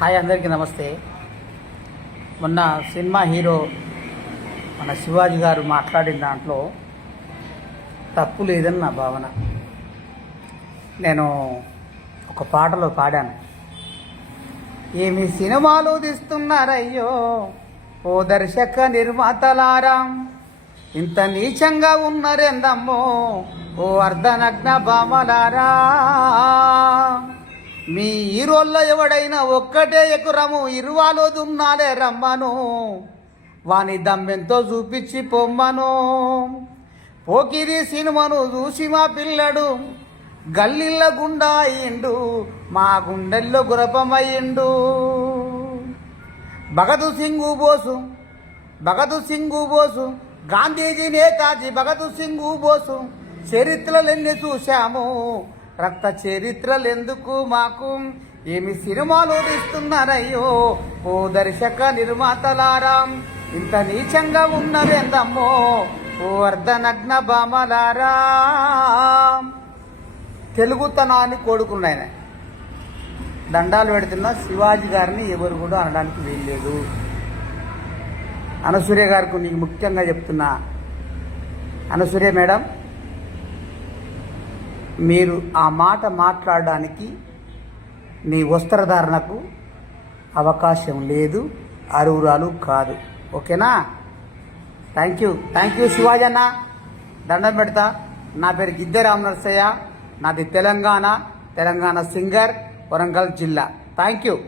Hi అందరికీ నమస్తే. మొన్న సినిమా హీరో మన శివాజీ గారు మాట్లాడిన దాంట్లో తప్పు లేదని నా భావన. నేను ఒక పాటలో పాడాను. ఏమి సినిమాలు తీస్తున్నారయ్యో ఓ దర్శక నిర్మాతలారా. ఇంత నీచంగా ఉన్నారెందమ్మో ఓ అర్ధనగ్న భామలారా. మీ హీరోల్లో ఎవడైనా ఒక్కటే ఎకురము ఇరువాలో దున్నాలే రమ్మను. వాని దమ్మెంతో చూపించి పొమ్మను. పోకిరి సినిమాను చూసి మా పిల్లడు గల్లిళ్ళ గుండా అయిండు మా గుండెల్లో గురపమయ్యిండు భగత్ సింగు బోసు భగత్ సింగు బోసు గాంధీజీ నేతాజీ భగత్ సింగు బోసు చరిత్రలెన్ని చూశాము. రక్త చరిత్రలు ఎందుకు మాకు? ఏమి సినిమాలు తీస్తున్నారయ్యో? ఓ దర్శక నిర్మాతలారా ఇంత నీచంగా ఉన్నవేందమ్మో? ఓ అర్ధనగ్న బామలారా తెలుగుతనాన్ని కోడుకున్నాయన. దండాలు పెడుతున్న శివాజీ గారిని ఎవరు కూడా అనడానికి వీల్లేదు. అనసూర్య గారికి నీకు ముఖ్యంగా చెప్తున్నా. అనసూర్య మేడం మీరు ఆ మాట మాట్లాడడానికి మీ వస్త్రధారణకు అవకాశం లేదు అరువురాలు కాదు. ఓకేనా? థ్యాంక్ యూ థ్యాంక్ యూ శివాజన్న దండం పెడతా. నా పేరు గిద్దె రామ్ నరసయ్య నాది తెలంగాణ. తెలంగాణ సింగర్ వరంగల్ జిల్లా. Thank you